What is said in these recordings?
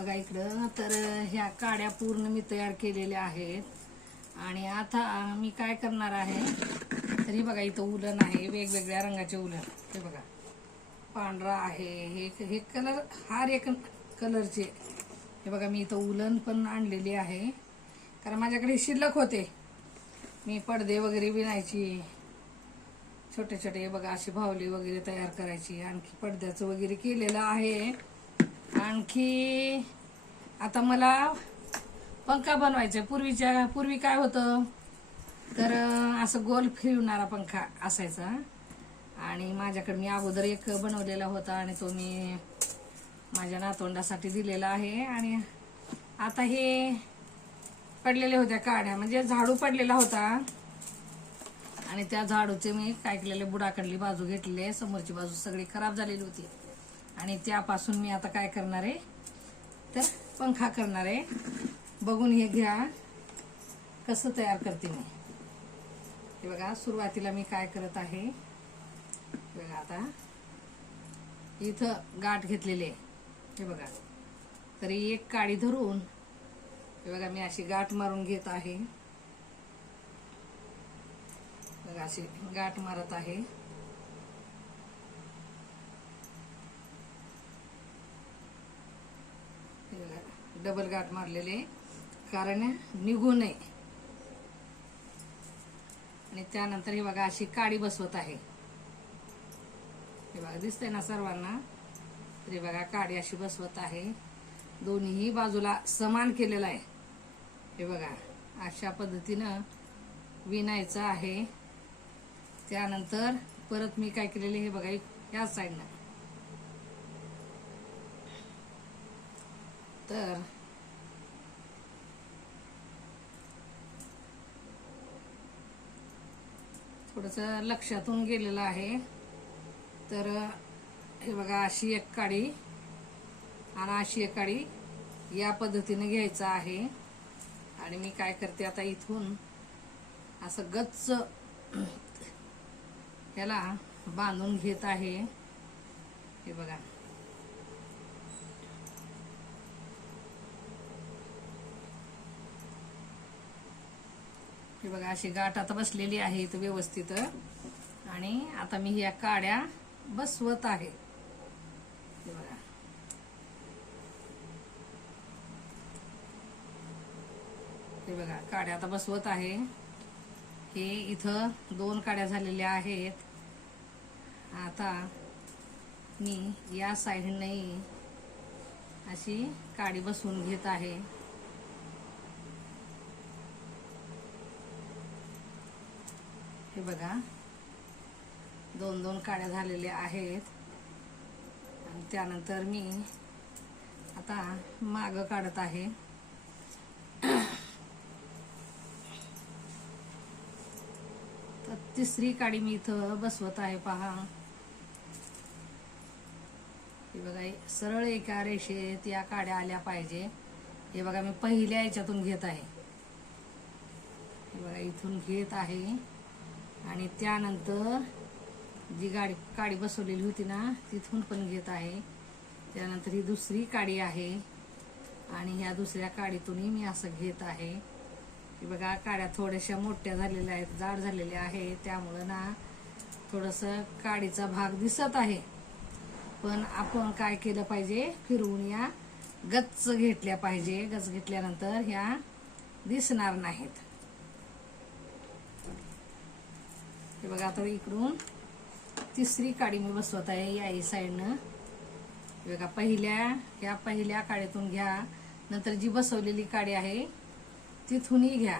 बघा इकडं. तर ह्या काड्या पूर्ण मी तयार केलेल्या आहेत. आणि आता मी काय करणार आहे? तरी बघा इथं उलन आहे. वेगवेगळ्या रंगाचे उलन. हे बघा. पांढरा आहे. हे हे कलर हार एक कलरचे. हे बघा मी इथं उलन पण आणलेली आहे. कारण माझ्याकडे शिल्लक होते. मी पडदे वगैरे विणायची. छोटे छोटे बघा असे भावली वगैरे तयार करायची. आणखी पडद्याचं वगैरे केलेलं आहे. आणखी आता मला पंखा बनवायचा पूर्वीच्या पूर्वी काय होतं? तर असं गोल फिरवणारा पंखा असायचा. आणि माझ्याकडे मी अगोदर एक बनवलेला होता आणि तो मी माझ्या नातोंडासाठी दिलेला आहे. आणि आता हे पडलेले होत्या काड्या. म्हणजे झाडू पडलेला होता. आणि त्या झाडूचे मी काय केलेले बुडाकडली बाजू घेतलेली आहे. समोरची बाजू सगळी खराब झालेली होती. आणि त्यापासून मी आता काय करणार आहे? तर पंखा करणार आहे. बघून हे घ्या. कसं तयार करते मी? हे बघा सुरुवातीला मी काय करत आहे? बघा आता. इथं गाठ घेतलेली आहे. हे बघा. तरी एक काळी धरून हे बघा मी अशी गाठ मारून घेत आहे. बघा अशी गाठ मारत आहे हे बघा, डबल गाठ मारलेले कारण निघू नये. आणि त्यानंतर हे बघा अशी काडी बसवत आहे. हे बघा दिसतंय ना सर्वांना? तर हे बघा काडी अशी बसवत आहे. दोन्ही बाजूला समान केलेलं आहे. हे बघा अशा पद्धतीनं विणायचं आहे. त्यानंतर परत मी काय केलेले हे बघा ह्या साईडनं तर. थोडस लक्षातून गेलेलं आहे. तर हे बघा अशी एक काडी आणि अशी एक काडी या पद्धतीने घ्यायचं आहे. आणि मी काय करते आता इथून असं गच्च याला बांधून घेत आहे. हे बघा. हे बघा अशी गाठ आता बसलेली आहे इथं व्यवस्थित. आणि आता मी ह्या काड्या बसवत आहे. हे बघा. हे बघा काड्या आता बसवत आहे. हे इथं दोन काड्या झालेल्या आहेत. आता मी या साईडने अशी काडी बसवून घेत आहे. हे बघा. दोन दोन काड्या झालेल्या आहेत. आणि त्यानंतर मी आता माग काढत आहे. तर तिसरी काडी मी इथं बसवत आहे पहा. हे बघा सरळ एका रेषेत या काड्या आल्या पाहिजे. हे बघा मी पहिल्या याच्यातून घेत आहे. हे बघा इथून घेत आहे. आणि त्यानंतर जी गाडी काडी बसवलेली होती ना तिथून पण घेत आहे. त्यानंतर ही दुसरी काडी आहे. आणि ह्या दुसऱ्या काडीतूनही मी असं घेत आहे. की बघा काड्या थोड्याशा मोठ्या झालेल्या आहेत जाड झालेल्या आहे. त्यामुळं ना थोडंसं काडीचा भाग दिसत आहे. पण आपण काय केलं पाहिजे? फिरवून या गच्च घेतल्या पाहिजे. गच घेतल्यानंतर ह्या दिसणार नाहीत. हे बघा आता इकडून तिसरी काडी मी बसवत आहे या साईडनं. बघा पहिल्या या पहिल्या काडीतून घ्या. नंतर जी बसवलेली काडी आहे तिथूनही घ्या.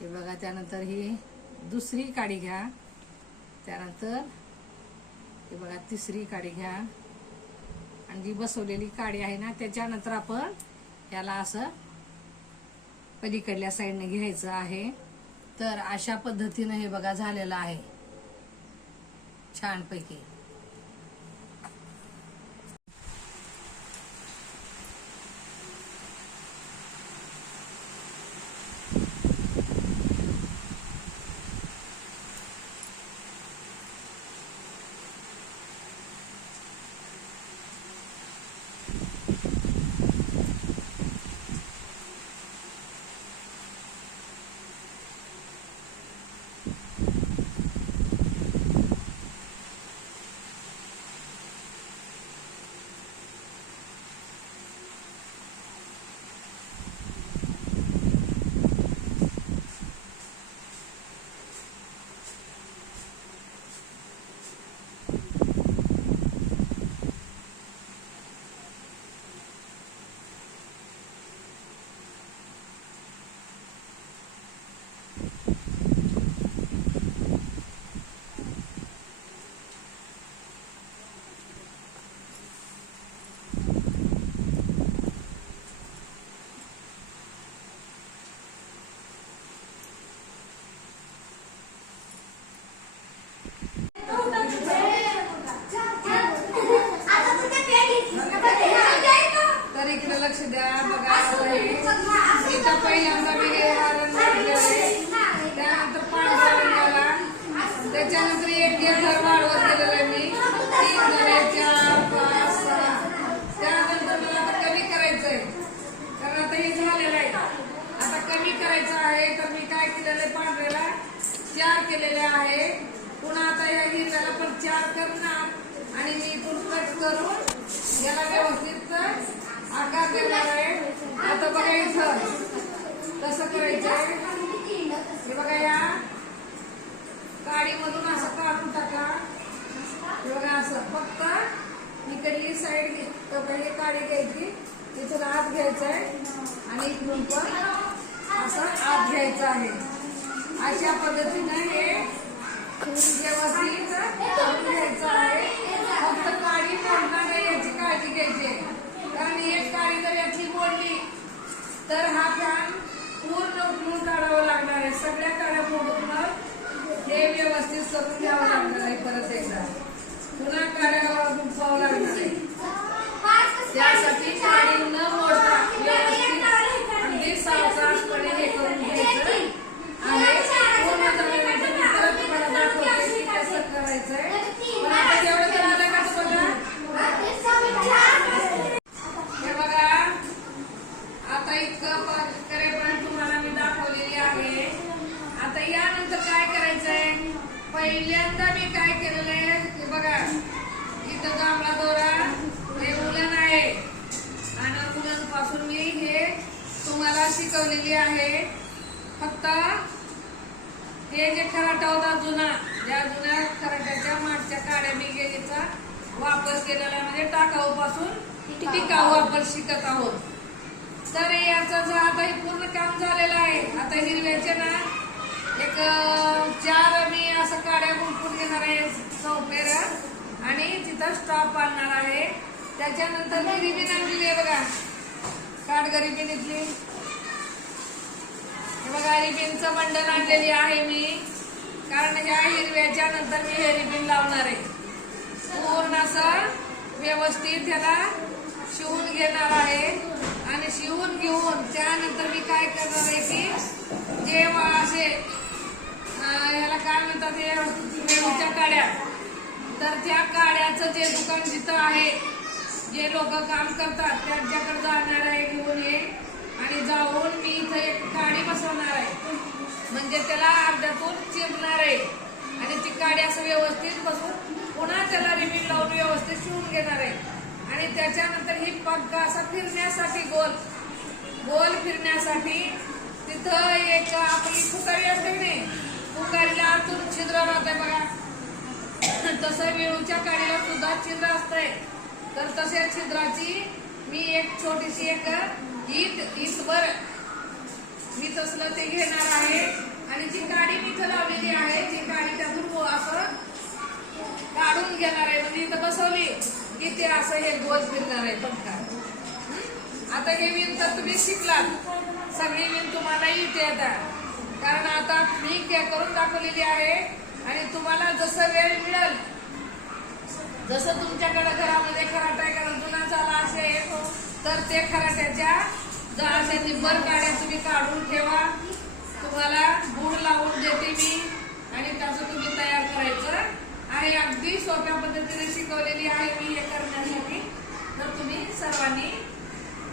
हे बघा त्यानंतर ही दुसरी काडी घ्या. त्यानंतर हे बघा तिसरी काडी घ्या. आणि जी बसवलेली काडी आहे ना त्याच्यानंतर आपण याला असं पलीकडल्या साईडने घ्यायचं आहे. तर अशा पद्धतीनं हे बघा झालेलं आहे. छानपैकी तर इकडे लक्ष द्या बघा आता हे इथं पहिल्यांदा मी हे हा रंग घेतलेला आहे. त्यानंतर पांढरा रंग आला त्याच्यानंतर एक घेर वाढवत गेलेलं आहे मी तीन झाले चार पाच सहा त्यानंतर मला आता कमी करायचंय कारण आता हे झालेलं आहे आता कमी करायचं आहे तर मी काय केलेलं आहे पांढऱ्याला चार केलेले आहे पुन्हा आता या हिरव्याला चार करणार आणि मी इथून कट करून याला व्यवस्थित आकार देणार आहे. आता बघा इथं कसं करायचं हे बघा या काडीमधून असं काढून टाका. हे बघा असं फक्त इकडली साईड पहिले काडी घ्यायची. तिथून आत घ्यायचंय. आणि इथून पण असं आत घ्यायचं आहे. अशा पद्धतीनं हे व्यवस्थित करून घ्यायचं आहे फक्त काडी मोडणार नाही याची काळजी घ्यायची आहे. काडी जर याची मोडली तर हा फॅन पूर्ण उठवून काढावा लागणार आहे. सगळ्या काड्या मोडून हे व्यवस्थित करून घ्यावं लागणार आहे परत एकदा. पुन्हा काड्या गुंफावं लागणार आहे. त्यासाठी काडी न मोडता व्यवस्थित अगदी सावकाशपणे हे करून घ्यायचं आहे पूर्ण झाल्यानंतर मी परत तुम्हाला दाखवते की कसं करायचंय पण आता जेवढं तर आलं का तुम्हाला हे बघा आता इतकं प- करेपर्यंत तुम्हाला मी दाखवलेली आहे आता यानंतर काय करायचंय पहिल्यांदा मी काय केलेलं आहे बघा. इथं जांभळा दोरा हे उलन आहे. आणि उलनपासून मी हे तुम्हाला शिकवलेली आहे. फक्त हे जे खराटा होता जुना ज्या जुन्या खराट्याच्या मागच्या काड्या मी गेलीचा वापर केलेला म्हणजे टाकाऊ पासून टिकाऊ वापर शिकत आहोत. तर याचं जो आता हे पूर्ण काम झालेलं आहे. आता हिरव्याचे ना एक चार मी असं काड्या गुंपून घेणार आहे चौपेर आणि तिथं स्टॉप आणणार आहे. त्याच्यानंतर मी रिबीन आणलेली आहे बघा. काट गरिबीन इथली. हे बघा रिबीनचं बंडल आणलेली आहे मी. कारण ह्या हिरव्याच्या नंतर मी हे रिबीन लावणार आहे. पूर्ण असं व्यवस्थित त्याला शिवून घेणार आहे. आणि शिवून घेऊन त्यानंतर मी काय करणार आहे की जेव्हा असे ह्याला काय म्हणतात हे? वेळूच्या काड्या तर त्या काड्याचं जे दुकान जिथं आहे जे लोक काम करतात त्यांच्याकडे जाणार आहे घेऊन ये आणि जाऊन मी इथं एक काडी बसवणार आहे. म्हणजे त्याला अर्ध्यातून चिरणार आहे. आणि ती काडी असं व्यवस्थित बसून पुन्हा त्याला रिबीन लावून व्यवस्थित शिवून घेणार आहे. आणि त्याच्यानंतर ही पग्गा असा फिरण्यासाठी गोल. गोल फिरण्यासाठी तिथं एक आपली फुकारी असते की नाही? कडीला आतून छिद्र राहत आहे बघा. तसं वेळूच्या काडीला सुद्धा छिद्र असतंय. तर तशा छिद्राची मी एक छोटीशी एक ईट ईटभर मी तसलं ते घेणार आहे. आणि जी काडी मी इथं लावलेली आहे ती काडी त्यातून असं काढून घेणार आहे. म्हणजे इथं बसवली की ते असं हे गोल फिरणार आहे. पंखा आता हे विण तर तुम्ही शिकलात. सगळी विण तुम्हाला येते आता. कारण आता मी काय करून दाखवलेली आहे आणि तुम्हाला जसं वेळ मिळेल जसं तुमच्याकडे घरामध्ये खराटा आहे कारण जुना झाला असेल तर ते खराट्याच्या जर अशा निब्बर काड्या तुम्ही काढून ठेवा. तुम्हाला गुड लावून देते मी आणि त्याचं तुम्ही तयार करायचं आहे. अगदी सोप्या पद्धतीने शिकवलेली आहे मी हे करण्यासाठी. तर तुम्ही सर्वांनी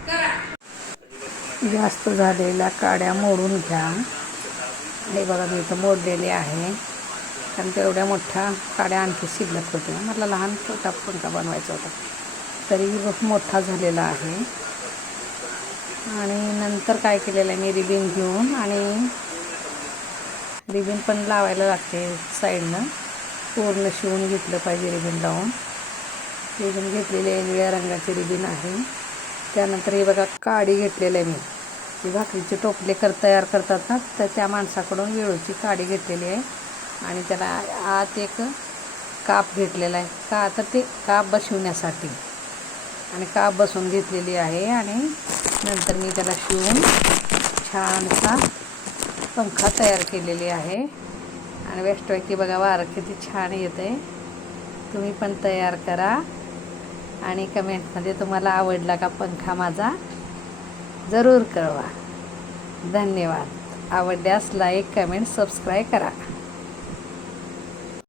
करा. जास्त झालेल्या काड्या मोडून घ्या. हे बघा मी इथं मोडलेले आहे. कारण तेवढ्या मोठ्या काड्या आणखी शिल्लक होत्या. मला लहान छोटा पंखा बनवायचा होता. तरी मोठा झालेला आहे. आणि नंतर काय केलेलं आहे मी रिबीन घेऊन आणि रिबीन पण लावायला लागते साईडनं. पूर्ण शिवून घेतलं पाहिजे रिबीन लावून. रिबीन घेतलेली आहे निळ्या रंगाची रिबीन आहे. त्यानंतर हे बघा काडी घेतलेलं आहे मी. ती भाकरीचे टोपले कर तयार करतात ना तर त्या माणसाकडून वेळूची काडी घेतलेली आहे. आणि त्याला आत एक काप घेतलेला आहे. का तर ते काप बसवण्यासाठी. आणि काप बसवून घेतलेली आहे आणि नंतर मी त्याला शिवून छानसा पंखा तयार केलेली आहे. आणि वेस्टपैकी बघा वारं किती छान येते तुम्ही पण तयार करा. आणि कमेंटमध्ये तुम्हाला आवडला का पंखा माझा? जरूर कळवा. धन्यवाद. आवडल्यास लाईक कमेंट सबस्क्राईब करा.